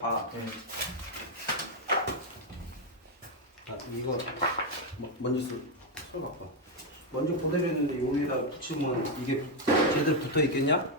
아, 네. 아 이거 뭐- 먼저 써, 써갖고 먼저 보내려 했는데 여기다 붙이면 이게 제대로 붙어 있겠냐?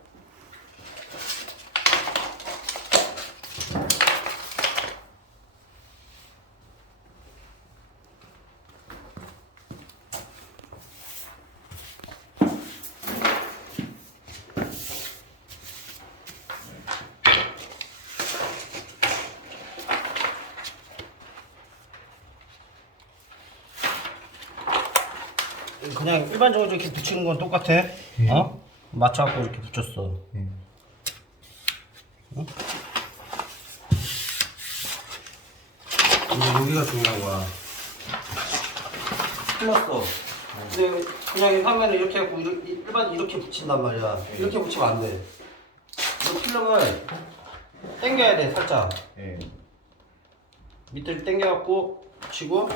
그냥 일반적으로 이렇게 붙이는 건 똑같아. 어? 맞춰갖고 이렇게 붙였어. 어? 근데 여기가 중요한 거야. 틀렸어. 근데 그냥 화면에 이렇게 하고 이렇게, 일반 이렇게 붙인단 말이야. 이렇게 붙이면 안 돼. 이 필름을 당겨야 돼 살짝. 예. 밑을 당겨갖고 붙이고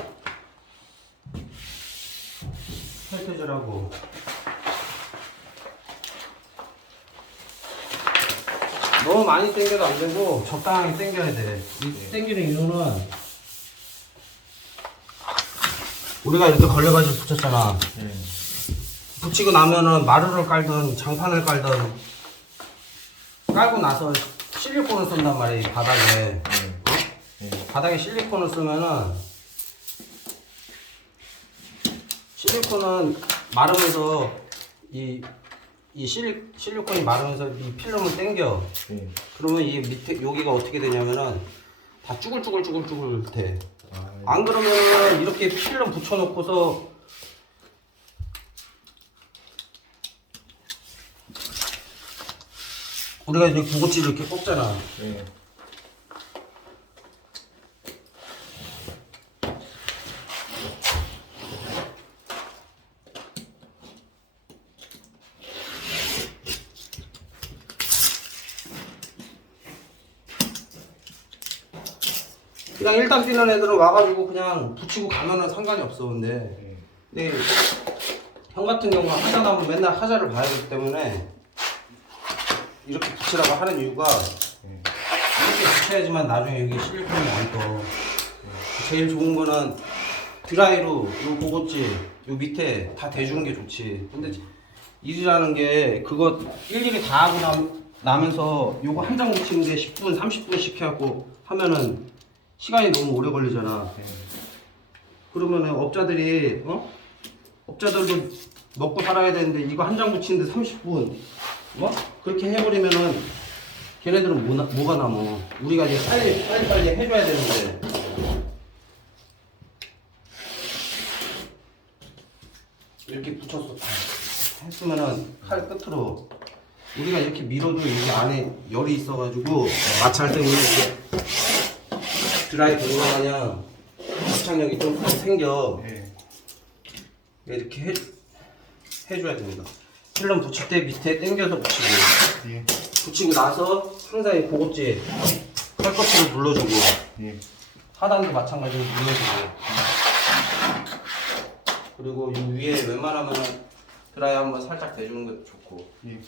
설태질하고 너무 많이 당겨도 안 되고 적당하게 당겨야 돼. 이 당기는 이유는 우리가 이렇게 걸려가지고 붙였잖아. 예. 붙이고 나면은 마루를 깔든 장판을 깔든 깔고 나서 실리콘을 쓴단 말이야 이 바닥에. 예. 바닥에 실리콘을 쓰면은 실리콘은 마르면서 이, 이 실리, 실리콘이 마르면서 이 필름을 당겨 예. 그러면 이 밑에 여기가 어떻게 되냐면은 다 쭈글쭈글쭈글쭈글 돼. 아, 안 그러면은 이렇게 필름 붙여놓고서 우리가 이제 구급지를 이렇게 꼽잖아. 예. 그냥 일단 뛰는 애들은 와가지고 그냥 붙이고 가면은 상관이 없어 근데 예. 근데 형 같은 경우는 하자 나면 맨날 하자를 봐야 되기 때문에 이렇게 붙이라고 하는 이유가 예. 이렇게 붙여야지만 나중에 여기 실리콘이 안 떠. 제일 좋은 거는 드라이로 요 고것지 요 밑에 다 대주는 게 좋지. 근데 일이라는 게 그거 일일이 다 하고 남, 나면서 요거 한 장 붙이는데 10분, 30분씩 해갖고 하면은 시간이 너무 오래 걸리잖아. 예. 그러면은 업자들이 어? 업자들도 먹고 살아야 되는데 이거 한 장 붙이는데 30분 뭐? 그렇게 해버리면은 걔네들은 뭐, 나- 뭐가 남어 우리가 이제 빨리 빨리 빨리 해줘야 되는데 이렇게 붙였어 다 했으면은 칼 끝으로 우리가 이렇게 밀어도 여기 안에 열이 있어가지고 마찰 때문에 이렇게 드라이 돌아가냐 접착력이 좀 생겨 예. 이렇게 해, 해줘야 됩니다. 필름 붙일 때 밑에 당겨서 붙이고 예. 붙이고 나서 항상 이 고급지 칼끝으로 눌러주고 예. 하단도 마찬가지로 눌러주고 그리고 이 위에 웬만하면 드라이 한번 살짝 대주는 것도 좋고 예.